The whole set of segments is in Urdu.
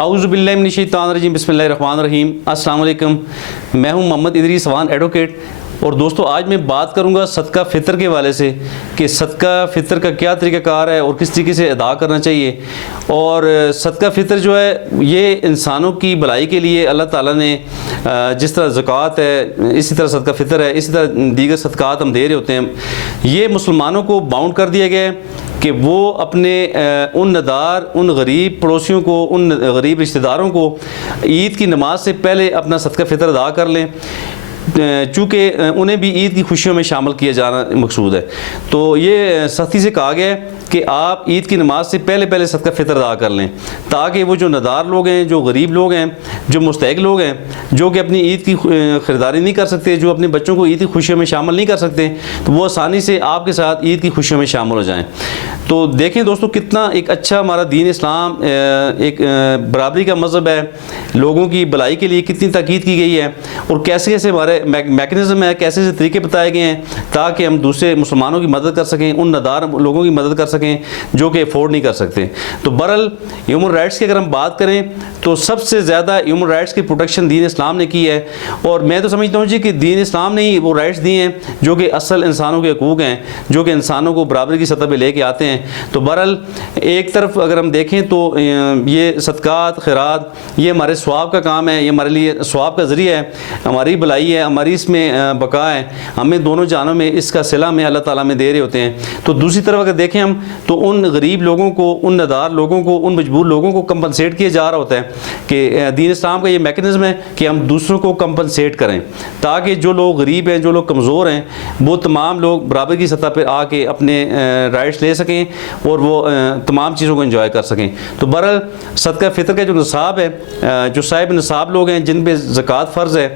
اعوذ باللہ من الشیطان الرجیم، بسم اللہ الرحمن الرحیم۔ السلام علیکم، میں ہوں محمد ادریس وان ایڈوکیٹ، اور دوستو آج میں بات کروں گا صدقہ فطر کے حوالے سے کہ صدقہ فطر کا کیا طریقہ کار ہے اور کس طریقے سے ادا کرنا چاہیے۔ اور صدقہ فطر جو ہے یہ انسانوں کی بھلائی کے لیے اللہ تعالیٰ نے جس طرح زکوٰۃ ہے اسی طرح صدقہ فطر ہے، اسی طرح دیگر صدقات ہم دے رہے ہوتے ہیں، یہ مسلمانوں کو باؤنڈ کر دیا گیا ہے کہ وہ اپنے ان ندار، ان غریب پڑوسیوں کو، ان غریب رشتہ داروں کو عید کی نماز سے پہلے اپنا صدقہ فطر ادا کر لیں، چونکہ انہیں بھی عید کی خوشیوں میں شامل کیا جانا مقصود ہے۔ تو یہ سختی سے کہا گیا ہے کہ آپ عید کی نماز سے پہلے صدقہ فطر ادا کر لیں، تاکہ وہ جو ندار لوگ ہیں، جو غریب لوگ ہیں، جو مستحق لوگ ہیں، جو کہ اپنی عید کی خریداری نہیں کر سکتے، جو اپنے بچوں کو عید کی خوشیوں میں شامل نہیں کر سکتے، تو وہ آسانی سے آپ کے ساتھ عید کی خوشیوں میں شامل ہو جائیں۔ تو دیکھیں دوستو کتنا ایک اچھا ہمارا دین اسلام ایک برابری کا مذہب ہے، لوگوں کی بھلائی کے لیے کتنی تاکید کی گئی ہے، اور کیسے کیسے ہمارے میکنزم ہے، کیسے سے طریقے بتائے گئے ہیں تاکہ ہم دوسرے مسلمانوں کی مدد کر سکیں، ان ندار لوگوں کی مدد کر سکیں جو کہ افورڈ نہیں کر سکتے۔ تو بہرحال ہیومن رائٹس کی اگر ہم بات کریں تو سب سے زیادہ ہیومن رائٹس کی پروٹیکشن دین اسلام نے کی ہے، اور میں تو سمجھتا ہوں کہ دین اسلام نے ہی وہ رائٹس دیے ہیں جو کہ اصل انسانوں کے حقوق ہیں، جو کہ انسانوں کو برابری کی سطح پہ لے کے آتے ہیں۔ تو بہرحال ایک طرف اگر ہم دیکھیں تو یہ صدقات خیرات یہ ہمارے ثواب کا کام ہے، یہ ہمارے لیے ثواب کا ذریعہ ہے، ہماری بھلائی ہے، ہماری اس میں بقا ہے، ہمیں دونوں جانوں میں اس کا صلہ میں اللہ تعالیٰ میں دے رہے ہوتے ہیں۔ تو دوسری طرف اگر دیکھیں ہم تو ان غریب لوگوں کو، ان ندار لوگوں کو، ان مجبور لوگوں کو کمپنسیٹ کیا جا رہا ہوتا ہے کہ دین اسلام کا یہ میکنزم ہے کہ ہم دوسروں کو کمپنسیٹ کریں، تاکہ جو لوگ غریب ہیں، جو لوگ کمزور ہیں، وہ تمام لوگ برابر کی سطح پہ آ کے اپنے رائٹس لے سکیں اور وہ تمام چیزوں کو انجوائے کر سکیں۔ تو بہرحال صدقہ فطر کا جو نصاب ہے، جو صاحب نصاب لوگ ہیں جن پہ زکوٰۃ فرض ہے،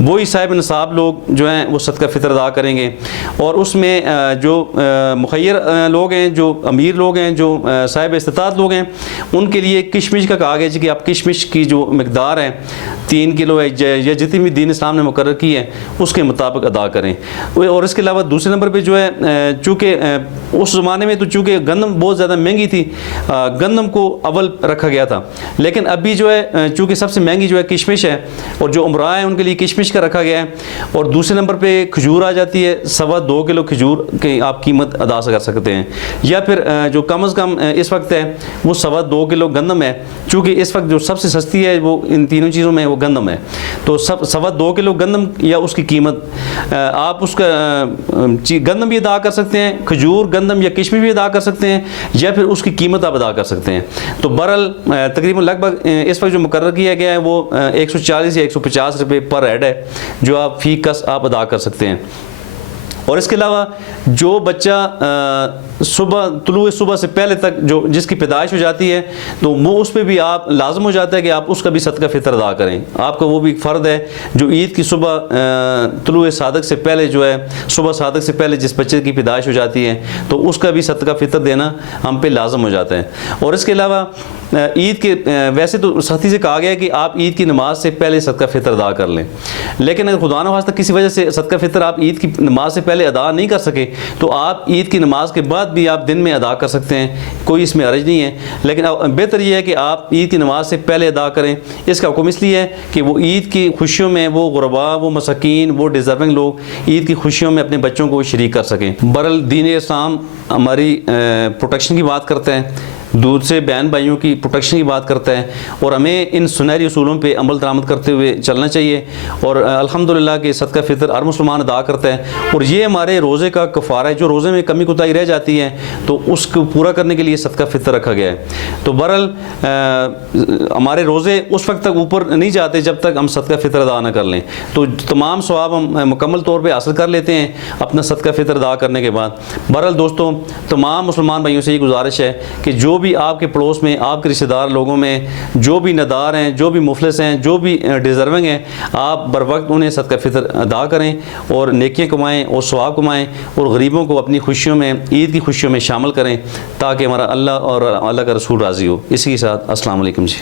وہی صاحب نصاب لوگ جو ہیں وہ صدقہ فطر ادا کریں گے، اور اس میں جو مخیر لوگ ہیں، جو امیر لوگ ہیں، جو صاحب استطاعت لوگ ہیں، ان کے لیے کشمش کا کہا گیا کہ آپ کشمش کی جو مقدار ہے 3 کلو ہے یا جتنی بھی دین اسلام نے مقرر کی ہے اس کے مطابق ادا کریں۔ اور اس کے علاوہ دوسرے نمبر پہ جو ہے چونکہ اس زمانے میں تو چونکہ گندم بہت زیادہ مہنگی تھی، گندم کو اول رکھا گیا تھا، لیکن ابھی جو ہے چونکہ سب سے مہنگی جو ہے کشمش ہے، اور جو عمرہ ہیں ان کے لیے کشمش کا رکھا گیا ہے۔ اور دوسرے نمبر پہ کھجور آ جاتی ہے، 2.25 کلو کھجور کی آپ قیمت ادا کر سکتے ہیں، یا پھر جو کم از کم اس وقت ہے وہ 2.25 کلو گندم ہے، چونکہ اس وقت جو سب سے سستی ہے وہ ان تینوں چیزوں میں وہ گندم ہے۔ تو 2.25 کلو گندم یا اس کی قیمت آپ اس کا گندم بھی ادا کر سکتے ہیں، کھجور گندم یا کشمش بھی ادا کر سکتے ہیں، یا پھر اس کی قیمت آپ ادا کر سکتے ہیں۔ تو بہرحال تقریباً لگ بھگ اس وقت جو مقرر کیا گیا ہے وہ 140 یا 150 روپے پر ہیڈ ہے جو آپ فی کس آپ ادا کر سکتے ہیں۔ اور اس کے علاوہ جو بچہ طلوع صبح سے پہلے تک جس کی پیدائش ہو جاتی ہے تو وہ اس پہ بھی آپ لازم ہو جاتا ہے کہ آپ اس کا بھی صدقہ فطر ادا کریں، آپ کا وہ بھی فرض ہے۔ جو عید کی صبح طلوع صادق سے پہلے جو ہے، صبح صادق سے پہلے جس بچے کی پیدائش ہو جاتی ہے تو اس کا بھی صدقہ فطر دینا ہم پہ لازم ہو جاتا ہے۔ اور اس کے علاوہ عید کے ویسے تو سختی سے کہا گیا ہے کہ آپ عید کی نماز سے پہلے صدقہ فطر ادا کر لیں، لیکن اگر خدا نخواستہ کسی وجہ سے صدقہ فطر آپ عید کی نماز سے پہلے ادا نہیں کر سکے تو آپ عید کی نماز کے بعد بھی آپ دن میں ادا کر سکتے ہیں، کوئی اس میں حرج نہیں ہے، لیکن بہتر یہ ہے کہ آپ عید کی نماز سے پہلے ادا کریں۔ اس کا حکم اس لیے ہے کہ وہ عید کی خوشیوں میں وہ غربا، وہ مساکین، وہ ڈیزرونگ لوگ عید کی خوشیوں میں اپنے بچوں کو شریک کر سکیں۔ بہرحال دین اسلام ہماری پروٹیکشن کی بات کرتے ہیں، دور سے بہن بھائیوں کی پروٹیکشن کی بات کرتا ہے، اور ہمیں ان سنہری اصولوں پہ عمل درآمد کرتے ہوئے چلنا چاہیے۔ اور الحمدللہ کہ صدقہ فطر ہر مسلمان ادا کرتا ہے، اور یہ ہمارے روزے کا کفارہ ہے۔ جو روزے میں کمی کوتاہی رہ جاتی ہے تو اس کو پورا کرنے کے لیے صدقہ فطر رکھا گیا ہے۔ تو بہرحال ہمارے روزے اس وقت تک اوپر نہیں جاتے جب تک ہم صدقہ فطر ادا نہ کر لیں، تو تمام ثواب ہم مکمل طور پہ حاصل کر لیتے ہیں اپنا صدقہ فطر ادا کرنے کے بعد۔ بہرحال دوستوں تمام مسلمان بھائیوں سے یہ گزارش ہے کہ جو بھی آپ کے پڑوس میں، آپ کے رشتہ دار لوگوں میں جو بھی ندار ہیں، جو بھی مفلس ہیں، جو بھی ڈیزرونگ ہیں، آپ بر وقت انہیں صدقہ فطر ادا کریں اور نیکیاں کمائیں اور ثواب کمائیں، اور غریبوں کو اپنی خوشیوں میں، عید کی خوشیوں میں شامل کریں، تاکہ ہمارا اللہ اور اللہ کا رسول راضی ہو۔ اسی کے ساتھ السلام علیکم جی۔